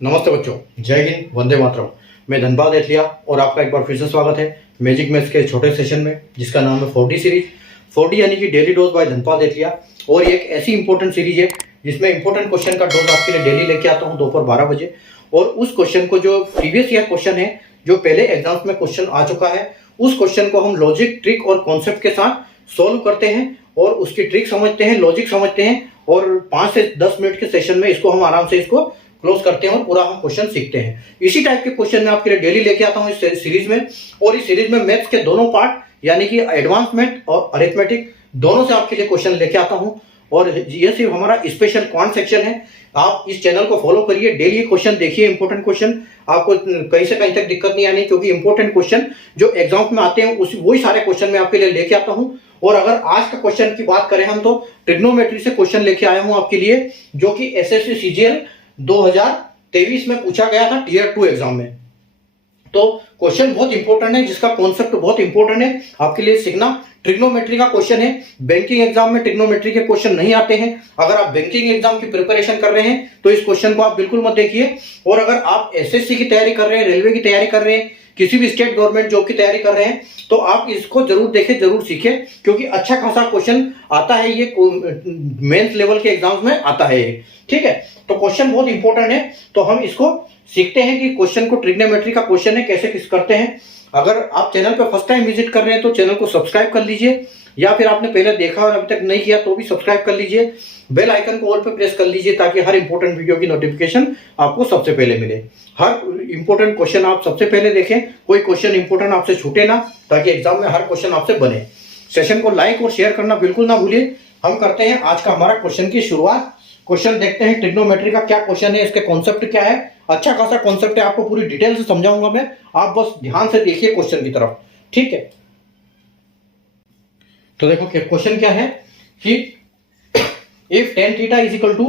नमस्ते बच्चों, जय हिंद, वंदे मातरम। मैं धनपाल एथलिया और आपका एक बार फिर से स्वागत है मैजिक मैथ्स के छोटे सेशन में, जिसका नाम है 4D सीरीज। 4D यानी कि डेली डोज बाय धनपाल एथलिया। और ये एक ऐसी इंपॉर्टेंट सीरीज है जिसमें इंपॉर्टेंट क्वेश्चन का डोज आपके लिए डेली लेके आता हूँ दोपहर 12 बजे। और उस क्वेश्चन को, जो प्रीवियस ईयर क्वेश्चन है, जो पहले एग्जाम्स में क्वेश्चन आ चुका है, उस क्वेश्चन को हम लॉजिक, ट्रिक और कॉन्सेप्ट के साथ सोल्व करते हैं और उसकी ट्रिक समझते हैं, लॉजिक समझते हैं, और 5 से 10 मिनट के सेशन में इसको हम आराम से इसको क्लोज करते हैं और पूरा हम क्वेश्चन सीखते हैं। इसी टाइप के क्वेश्चन मैं आपके लिए डेली लेके आता हूं इस सीरीज में। और इस सीरीज में मैथ्स के दोनों पार्ट यानी कि एडवांस मैथ और अरिथमेटिक दोनों से आपके लिए क्वेश्चन लेके आता हूं। और ये सिर्फ हमारा स्पेशल क्वांट सेक्शन है। आप इस चैनल को फॉलो करिए, डेली क्वेश्चन देखिए, इंपॉर्टेंट क्वेश्चन। आपको कहीं से कहीं तक दिक्कत नहीं आनी, क्योंकि इंपॉर्टेंट क्वेश्चन जो एग्जाम में आते हैं वही सारे क्वेश्चन मैं आपके लिए लेके आता हूं। और अगर आज का क्वेश्चन की बात करें हम, तो ट्रिग्नोमेट्री से क्वेश्चन लेके आया हूं आपके लिए, जो कि एसएससी सीजीएल 2023 में पूछा गया था टियर 2 एग्जाम में। तो क्वेश्चन बहुत इंपॉर्टेंट है, जिसका कॉन्सेप्ट बहुत इंपॉर्टेंट है आपके लिए सीखना। ट्रिग्नोमेट्री का क्वेश्चन है। बैंकिंग एग्जाम में ट्रिग्नोमेट्री के क्वेश्चन नहीं आते हैं। अगर आप बैंकिंग एग्जाम की प्रिपरेशन कर रहे हैं तो इस क्वेश्चन को आप बिल्कुल मत देखिए। और अगर आप एसएससी की तैयारी कर रहे हैं, रेलवे की तैयारी कर रहे हैं, किसी भी स्टेट गवर्नमेंट जॉब की तैयारी कर रहे हैं, तो आप इसको जरूर देखें, जरूर सीखें, क्योंकि अच्छा खासा क्वेश्चन आता है ये मेंस लेवल के एग्जाम्स में आता है ये। ठीक है, तो क्वेश्चन बहुत इंपॉर्टेंट है। तो हम इसको सीखते हैं कि क्वेश्चन को, ट्रिग्नोमेट्री का क्वेश्चन है, कैसे किस करते हैं। अगर आप चैनल पर फर्स्ट टाइम विजिट कर रहे हैं तो चैनल को सब्सक्राइब कर लीजिए, या फिर आपने पहले देखा और अभी तक नहीं किया तो भी सब्सक्राइब कर लीजिए। बेल आइकन को ऑल पे प्रेस कर लीजिए, ताकि हर इंपॉर्टेंट वीडियो की नोटिफिकेशन आपको सबसे पहले मिले। हर इंपॉर्टेंट क्वेश्चन आप सबसे पहले देखें, कोई क्वेश्चन इंपॉर्टेंट आपसे छूटे ना, ताकि एग्जाम में हर क्वेश्चन आपसे बने। सेशन को लाइक और शेयर करना बिल्कुल ना भूलिए। हम करते हैं आज का हमारा क्वेश्चन की शुरुआत। क्वेश्चन देखते हैं ट्रिग्नोमेट्री का क्या क्वेश्चन है, इसके कॉन्सेप्ट क्या है। अच्छा खासा कॉन्सेप्ट है, आपको पूरी डिटेल से समझाऊंगा मैं, आप बस ध्यान से देखिए क्वेश्चन की तरफ। ठीक है, तो देखो क्वेश्चन क्या है कि if tan theta is equal to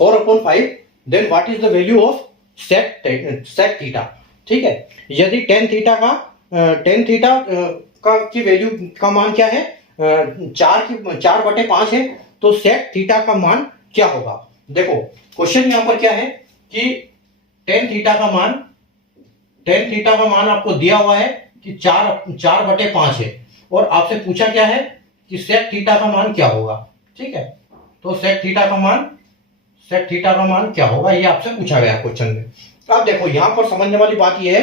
4/5 then what is the value of sec theta. ठीक है, यदि tan थीटा का की वैल्यू का मान क्या है, 4/5 है, तो sec थीटा का मान क्या होगा। देखो क्वेश्चन यहां पर क्या है कि tan थीटा का मान आपको दिया हुआ है कि 4/5 है, और आपसे पूछा क्या है कि sec थीटा का मान क्या होगा। ठीक है, तो sec थीटा का मान क्या होगा, ये आपसे पूछा गया क्वेश्चन में। अब देखो यहां पर समझने वाली बात यह है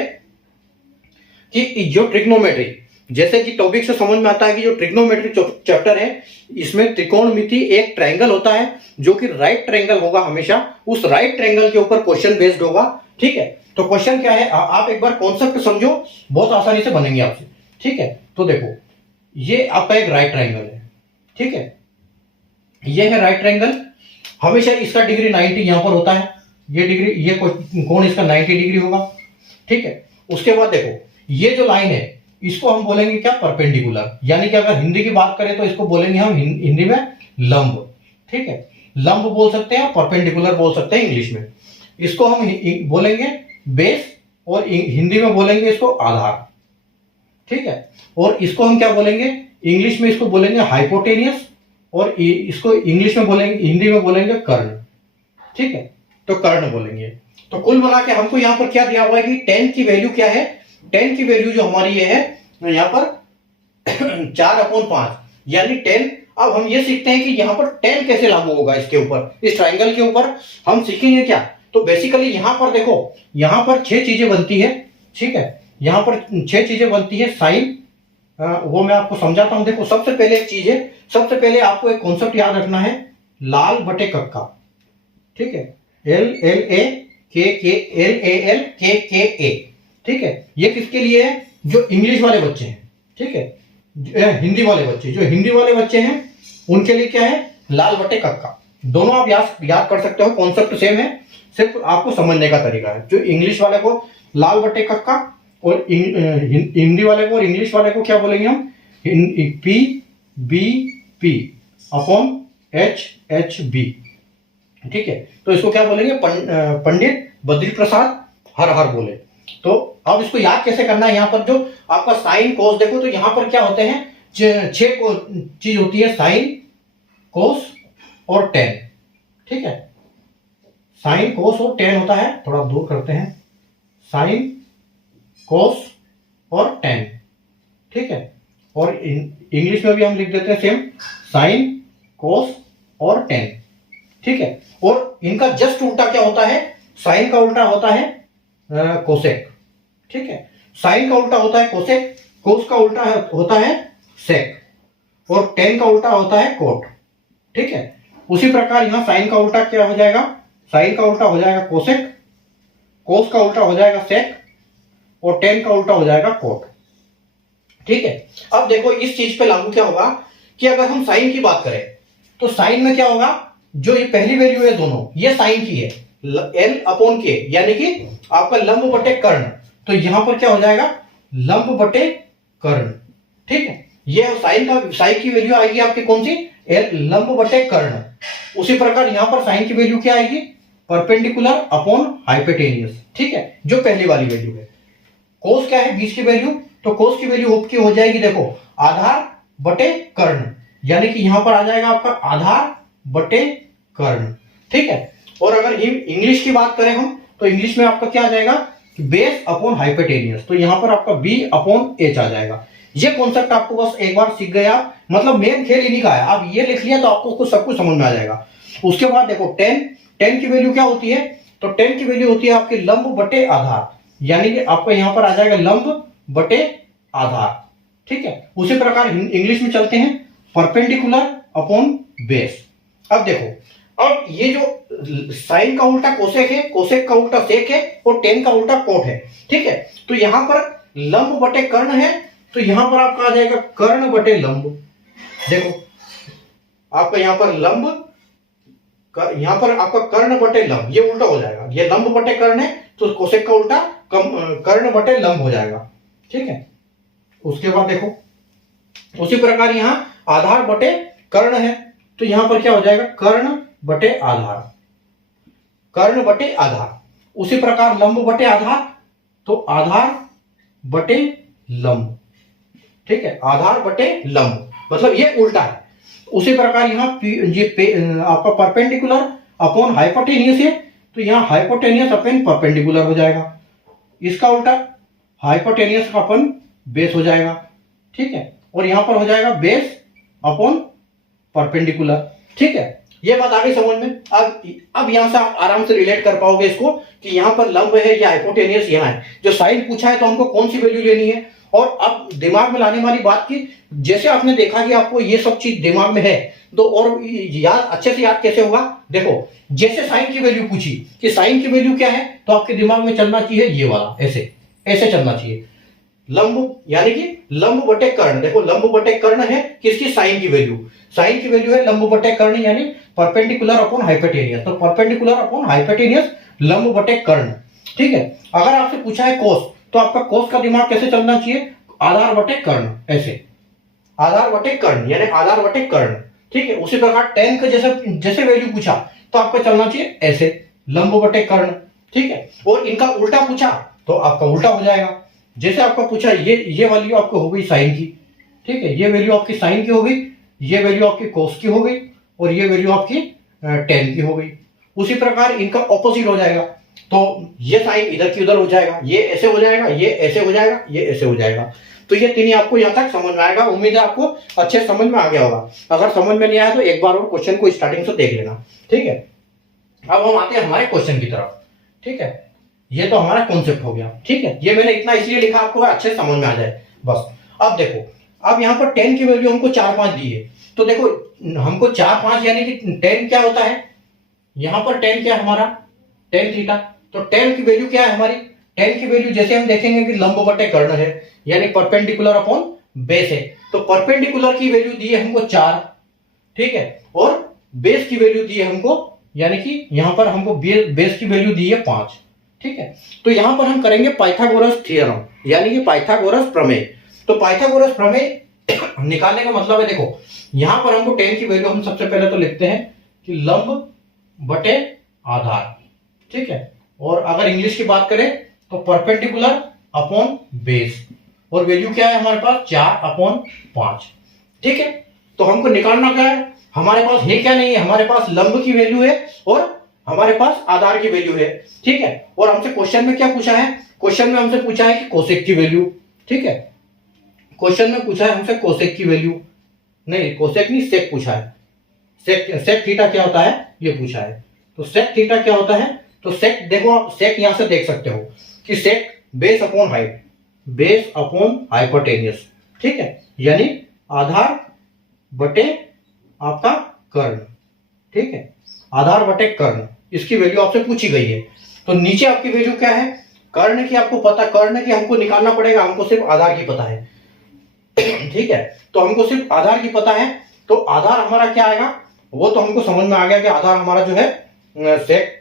कि जो ट्रिग्नोमेट्री, जैसे कि टॉपिक से समझ में आता है कि जो ट्रिग्नोमेट्री चैप्टर है, इसमें त्रिकोणमिति एक ट्रायंगल होता है, जो कि राइट ट्रायंगल होगा हमेशा। उस राइट ट्रायंगल के ऊपर क्वेश्चन बेस्ड होगा। ठीक है, तो क्वेश्चन क्या है, आप एक बार कॉन्सेप्ट समझो, बहुत आसानी से बनेंगे आपसे। ठीक है, तो देखो ये आपका एक राइट ट्रायंगल है। ठीक है, ये है राइट ट्रायंगल। हमेशा इसका डिग्री 90 यहां पर होता है, ये कोण इसका 90 डिग्री होगा। ठीक है, उसके बाद देखो ये जो लाइन है, इसको हम बोलेंगे क्या, परपेंडिकुलर। यानी कि अगर हिंदी की बात करें तो इसको बोलेंगे हम हिंदी में लंब। ठीक है, लंब बोल सकते हैं, परपेंडिकुलर बोल सकते हैं इंग्लिश में। इसको हम बोलेंगे बेस, और हिंदी में बोलेंगे इसको आधार। ठीक है, और इसको हम क्या बोलेंगे, इंग्लिश में इसको बोलेंगे हाइपोटेनियस, और इसको इंग्लिश में बोलेंगे, हिंदी में बोलेंगे कर्ण। ठीक है, तो कर्ण बोलेंगे। तो कुल मिला के हमको यहाँ पर क्या दिया हुआ है कि tan की वैल्यू क्या है। tan की वैल्यू जो हमारी ये है यहाँ पर 4/5, यानी tan। अब हम ये सीखते हैं कि यहाँ पर tan कैसे लागू होगा इसके ऊपर, इस ट्राइंगल के ऊपर हम सीखेंगे क्या। तो बेसिकली यहाँ पर देखो, यहाँ पर 6 चीजें बनती है। ठीक है, यहाँ पर 6 चीजें बनती है। साइन, वो मैं आपको समझाता हूं। देखो सबसे पहले एक चीज है, सबसे पहले आपको एक कॉन्सेप्ट याद रखना है, लाल बटे कक्का। ठीक है, LALKKA। ठीक है, ये किसके लिए है, जो इंग्लिश वाले बच्चे हैं। ठीक है, हिंदी वाले बच्चे हैं, उनके लिए क्या है, लाल बटे कक्का। दोनों आप याद कर सकते हो, कॉन्सेप्ट सेम है, सिर्फ आपको समझने का तरीका है। जो इंग्लिश वाले को लाल बटे कक्का, और हिंदी वाले को और इंग्लिश वाले को क्या बोलेंगे हम, PBP अपॉन HHB। ठीक है, तो इसको क्या बोलेंगे, पंडित बद्री प्रसाद हर हर बोले। तो अब इसको याद कैसे करना है, यहाँ पर जो आपका साइन कोस, देखो तो यहाँ पर क्या होते हैं, 6 चीज होती है, साइन, कोस और टेन। ठीक है, साइन कोस और टेन होता है, थोड़ा दूर करते हैं, साइन कोस और टेन, ठीक है। और इंग्लिश में भी हम लिख देते हैं सेम, साइन कोस और टेन, ठीक है। और इनका जस्ट उल्टा क्या होता है, साइन का उल्टा होता है कोसेक, ठीक है। साइन का उल्टा होता है कोसेक, कोस का उल्टा होता है सेक, और टेन का उल्टा होता है कोट, ठीक है। उसी प्रकार यहां साइन का उल्टा क्या हो जाएगा, साइन का उल्टा हो जाएगा कोसेक, कोस का उल्टा हो जाएगा सेक, और टेन का उल्टा हो जाएगा कोट, ठीक है। अब देखो इस चीज पे लागू क्या होगा कि अगर हम साइन की बात करें तो साइन में क्या होगा, जो ये पहली वैल्यू है दोनों ये साइन की है, एल अपॉन के, यानी कि आपका लंब बटे कर्ण, तो यहां पर क्या हो जाएगा लंब बटे कर्ण, ठीक है। ये साइन की वैल्यू आएगी आपकी कौन सी, एल लंब बटे कर्ण। उसी प्रकार यहां पर साइन की वैल्यू क्या आएगी, परपेंडिकुलर अपॉन हाइपोटेनियस, ठीक है, जो पहली वाली वैल्यू है। कोस क्या है, बीच की वैल्यू, तो कोस की वैल्यू की हो जाएगी देखो आधार बटे कर्ण, यानी कि यहां पर आ जाएगा आपका आधार बटे कर्ण, ठीक है। और अगर इंग्लिश की बात करें हम तो इंग्लिश में आपका क्या आ जाएगा, बेस अपॉन हाइपोटेनियस, तो यहां पर आपका बी अपॉन एच आ जाएगा। ये कॉन्सेप्ट आपको बस एक बार सीख गया, मतलब मेन खेल इन्हीं का है, आप ये लिख लिया तो आपको सब कुछ समझ में आ जाएगा। उसके बाद देखो टेन की वैल्यू क्या होती है, तो टेन की वैल्यू होती है आपकी लंब बटे आधार, यानी कि आपका यहां पर आ जाएगा लंब बटे आधार, ठीक है। उसी प्रकार इंग्लिश में चलते हैं, परपेंडिकुलर अपॉन बेस। अब देखो, अब ये जो साइन का उल्टा कोसेक है, कोसेक का उल्टा सेक है, और टेन का उल्टा कोट है, ठीक है। तो यहां पर लंब बटे कर्ण है, तो यहां पर आपका आ जाएगा कर्ण बटे लंब। देखो आपका यहां पर लंब, यहां पर आपका कर्ण बटे लंब, ये उल्टा हो जाएगा, ये लंब बटे कर्ण है तो कोसेक का उल्टा कर्ण बटे लंब हो जाएगा, ठीक है। उसके बाद देखो उसी प्रकार यहां आधार बटे कर्ण है, तो यहां पर क्या हो जाएगा कर्ण बटे आधार, कर्ण बटे आधार। उसी प्रकार लंब बटे आधार, तो आधार बटे लंब, ठीक है, आधार बटे लंब, मतलब ये उल्टा है। उसी प्रकार यहां आपका परपेंडिकुलर अपॉन हाइपोटेनियस है, तो यहां हाइपोटेनियस अपॉन परपेंडिकुलर हो जाएगा, इसका उल्टा हाइपोटेनियस अपन बेस हो जाएगा, ठीक है। और यहां पर हो जाएगा बेस अपॉन परपेंडिकुलर, ठीक है। ये बात आ गई समझ में। अब यहां से आप आराम से रिलेट कर पाओगे इसको कि यहां पर लंब है या हाइपोटेनियस यहां है, जो साइन पूछा है तो हमको कौन सी वैल्यू लेनी है। और अब दिमाग में लाने वाली बात की, जैसे आपने देखा कि आपको ये सब चीज दिमाग में है, तो और याद अच्छे से याद कैसे होगा, देखो जैसे साइन की वैल्यू पूछी कि साइन की वैल्यू क्या है, तो आपके दिमाग में चलना चाहिए ये वाला, ऐसे ऐसे चलना चाहिए, लंब यानी कि लंब बटे कर्ण। देखो लंब बटे कर्ण है किसकी, साइन की वैल्यू, साइन की वैल्यू है लंब बटे कर्ण, यानी परपेंडिकुलर अपॉन हाइपोटेनियस, तो परपेंडिकुलर अपॉन हाइपोटेनियस लंब बटे कर्ण, ठीक है। अगर आपसे पूछा है कोस, तो आपका कोस का दिमाग कैसे चलना चाहिए, आधार बटे कर्ण, ऐसे आधार बटे कर्ण, यानी आधार बटे कर्ण, ठीक है। उसी प्रकार टेन का जैसे वैल्यू पूछा तो आपको चलना चाहिए ऐसे लंब बटे कर्ण, ठीक है। और इनका उल्टा पूछा तो आपका उल्टा हो जाएगा, जैसे आपका पूछा ये वैल्यू आपको हो गई साइन की, ठीक है, ये वैल्यू आपकी साइन की हो गई, ये वैल्यू आपकी कोस की हो गई, और ये वैल्यू आपकी टेन की हो गई। उसी प्रकार इनका ऑपोजिट हो जाएगा, तो ये साइन इधर की उधर हो जाएगा, ये ऐसे हो जाएगा, ये ऐसे हो जाएगा, ये ऐसे हो जाएगा। तो ये तीन आपको यहाँ तक समझ में आएगा, उम्मीद है आपको अच्छे समझ में आ गया होगा। अगर समझ में नहीं आया तो एक बार और क्वेश्चन को स्टार्टिंग से देख लेना, ठीक है। अब हम आते हैं हमारे क्वेश्चन की तरफ, ठीक है। ये तो हमारा कॉन्सेप्ट हो गया, ठीक है। ये मैंने इतना इसलिए लिखा आपको अच्छे समझ में आ जाए बस। अब देखो, अब यहाँ पर 10 की वैल्यू हमको 4 5 दी है, तो देखो हमको 4 5 यानी कि 10 क्या होता है, यहाँ पर 10 क्या है हमारा, 10 थीटा, तो 10 की वैल्यू क्या है हमारी, 10 की वैल्यू जैसे हम देखेंगे कि लंब बटे कर्ण है, यानी परपेंडिकुलर अपॉन बेस है, तो परपेंडिकुलर की वैल्यू दी है हमको 4, ठीक है, और बेस की वैल्यू दी है हमको, यानी कि यहां पर हमको बेस की वैल्यू दी है 5, ठीक है। तो यहां पर हम करेंगे पाइथागोरस थ्योरम, यानी कि पाइथागोरस प्रमेय। तो पाइथागोरस प्रमेय निकालने का मतलब है, देखो यहां पर हमको 10 की वैल्यू हम सबसे पहले तो लिखते हैं कि लंब बटे आधार, ठीक है। और अगर इंग्लिश की बात करें तो परपेंडिकुलर अपॉन बेस, और वैल्यू क्या है हमारे पास 4/5, ठीक है। तो हमको निकालना क्या है, हमारे पास है क्या नहीं है, हमारे पास लंब की वैल्यू है और हमारे पास आधार की वैल्यू है, ठीक है। और हमसे क्वेश्चन में क्या पूछा है, क्वेश्चन में हमसे पूछा है कि कोसेक की वैल्यू, ठीक है। क्वेश्चन में पूछा है हमसे कोसेक की वैल्यू, नहीं कोसेक नहीं सेक पूछा है। सेक थीटा क्या होता है ये पूछा है। तो सेक थीटा क्या होता है, तो सेक देखो आप सेक यहां से देख सकते हो कि sec base upon height, base upon hypotenuse, ठीक है, यानी आधार बटे आपका कर्ण, ठीक है, आधार बटे कर्ण, इसकी वैल्यू आपसे पूछी गई है। तो नीचे आपकी वैल्यू क्या है, कर्ण की आपको पता, कर्ण की हमको निकालना पड़ेगा, हमको सिर्फ आधार की पता है, ठीक है। तो हमको सिर्फ आधार की पता है, तो आधार हमारा क्या आएगा वो तो हमको समझ में आ गया कि आधार हमारा जो है सेक,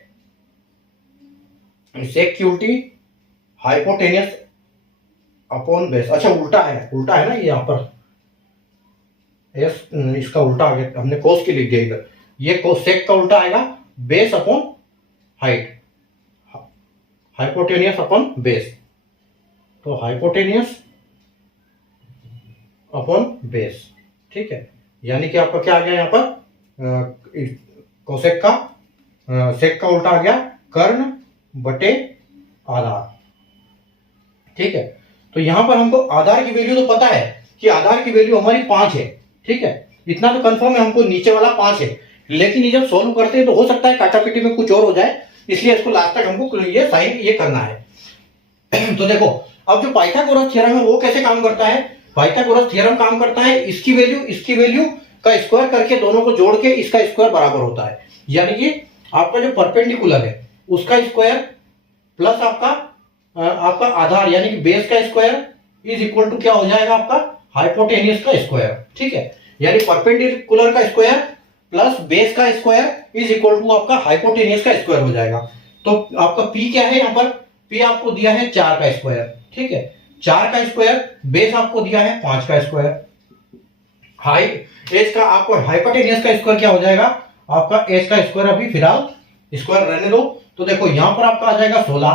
सेक की उल्टी हाइपोटेनियस अपॉन बेस। अच्छा उल्टा है ना ये यहाँ पर एस, इसका उल्टा आ गया, हमने कोस की लिख दिया इधर, ये सेक का उल्टा आएगा base upon height, hypotenuse upon base. तो हाइपोटेनियस अपॉन बेस, ठीक है, यानी कि आपका क्या आ गया यहाँ पर कोसेक का सेक का उल्टा आ गया कर्ण बटे आधार, ठीक है। तो यहां पर हमको आधार की वैल्यू तो पता है कि आधार की वैल्यू हमारी 5 है, ठीक है, इतना तो कंफर्म है हमको, नीचे वाला 5 है। लेकिन ये जब सोल्व करते हैं तो हो सकता है काटापीटी में कुछ और हो जाए, इसलिए इसको लास्ट तक हमको ये साइन ये करना है। तो देखो अब जो पाइथागोरस थ्योरम है वो कैसे काम करता है, पाइथागोरस थ्योरम काम करता है इसकी वैल्यू का स्क्वायर करके दोनों को जोड़ के इसका स्क्वायर बराबर होता है, यानी कि आपका जो परपेंडिकुलर है उसका स्क्वायर प्लस आपका आधार यानी कि बेस का स्क्वायर इज इक्वल टू क्या हो जाएगा आपका हाइपोटेनियस का स्क्वायर, ठीक है, यानी परपेंडिकुलर का स्क्वायर प्लस बेस का स्क्वायर इज इक्वल टू आपका हाइपोटेनियस का स्क्वायर हो जाएगा। तो आपका पी क्या है, यहाँ पर पी आपको दिया है 4 का स्क्वायर, ठीक है, 4 का स्क्वायर, बेस आपको दिया है 5 का स्क्वायर, एच का आपको हाइपोटेनियस का स्क्वायर क्या हो जाएगा, आपका एच का स्क्वायर अभी फिलहाल स्क्वायर रहने दो। तो देखो यहां पर आपका आ जाएगा 16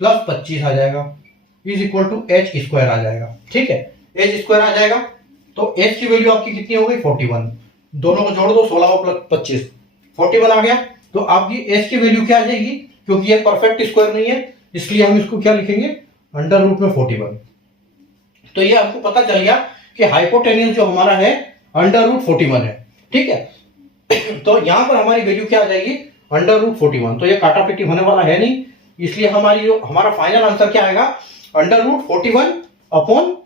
प्लस 25 आ जाएगा is equal to H square आ जाएगा, ठीक है, एच स्क्वायर आ जाएगा। तो एच की वैल्यू आपकी कितनी हो गई 41, दोनों को जोड़ दो 16 प्लस 25 41 आ गया। तो आपकी एच की वैल्यू क्या आ जाएगी, क्योंकि ये परफेक्ट स्क्वायर नहीं है इसलिए हम इसको क्या लिखेंगे अंडर रूट में 41। तो ये आपको पता चल गया कि हाइपोटेनियस जो हमारा है अंडर रूट 41 है, ठीक है। तो यहां पर हमारी वैल्यू क्या आ जाएगी अंडर रूट 41। तो ये काटापीटी होने वाला है नहीं, इसलिए हमारा फाइनल आंसर क्या आएगा अंडर रूट 41 अपॉन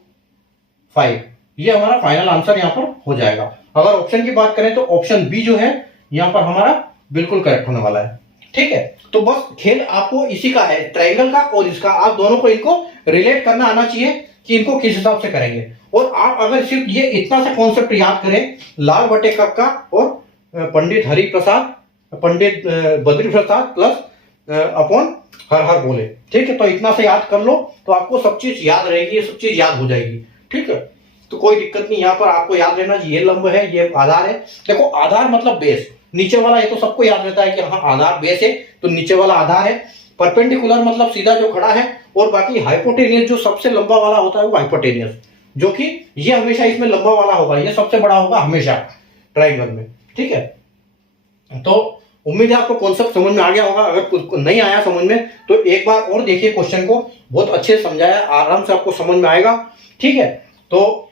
5, ये हमारा फाइनल आंसर यहाँ पर हो जाएगा। अगर ऑप्शन की बात करें तो ऑप्शन बी जो है यहाँ पर हमारा बिल्कुल करेक्ट होने वाला है, ठीक है। तो बस खेल आपको इसी का है, ट्रायंगल का और इसका, आप दोनों को इनको रिलेट करना आना चाहिए कि इनको किस हिसाब से करेंगे। और आप अगर सिर्फ ये इतना सा कॉन्सेप्ट याद करें, लाल बटे कक्का और पंडित Hari Prasad, Pandit Badri Prasad plus upon her हर बोले, ठीक है, तो इतना से याद कर लो तो आपको सब चीज याद रहेगी, ये सब चीज याद हो जाएगी, ठीक है। तो कोई दिक्कत नहीं, यहाँ पर आपको याद रहना ये लंब है, ये आधार है। देखो आधार मतलब बेस, नीचे वाला ये तो सबको याद रहता है कि हाँ आधार बेस है, तो नीचे वाला आधार है। परपेंडिकुलर मतलब सीधा जो खड़ा है, और बाकी हाइपोटेनियस जो सबसे लंबा वाला होता है वो हाइपोटेनियस, जो कि ये हमेशा इसमें लंबा वाला होगा, ये सबसे बड़ा होगा हमेशा ट्राइंगल में, ठीक है। तो उम्मीद है आपको कॉन्सेप्ट समझ में आ गया होगा। अगर कुछ नहीं आया समझ में तो एक बार और देखिए क्वेश्चन को, बहुत अच्छे से समझाया, आराम से आपको समझ में आएगा, ठीक है। तो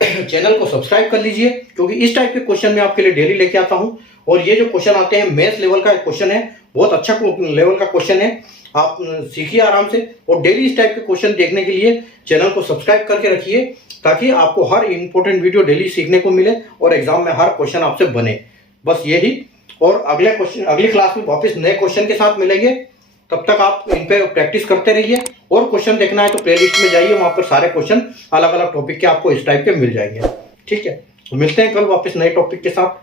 चैनल को सब्सक्राइब कर लीजिए, क्योंकि इस टाइप के क्वेश्चन मैं आपके लिए डेली लेके आता हूं। और ये जो क्वेश्चन आते हैं मैथ्स लेवल का क्वेश्चन है, बहुत अच्छा लेवल का क्वेश्चन है, आप सीखिए आराम से। और डेली इस टाइप के क्वेश्चन देखने के लिए चैनल को सब्सक्राइब करके रखिए, ताकि आपको हर इंपॉर्टेंट वीडियो डेली सीखने को मिले और एग्जाम में हर क्वेश्चन आपसे बने, बस यही। और अगले क्लास में वापस नए क्वेश्चन के साथ मिलेंगे, तब तक आप इन पे प्रैक्टिस करते रहिए। और क्वेश्चन देखना है तो प्लेलिस्ट में जाइए, वहां पर सारे क्वेश्चन अलग अलग टॉपिक के आपको इस टाइप के मिल जाएंगे, ठीक है। तो मिलते हैं कल वापस नए टॉपिक के साथ।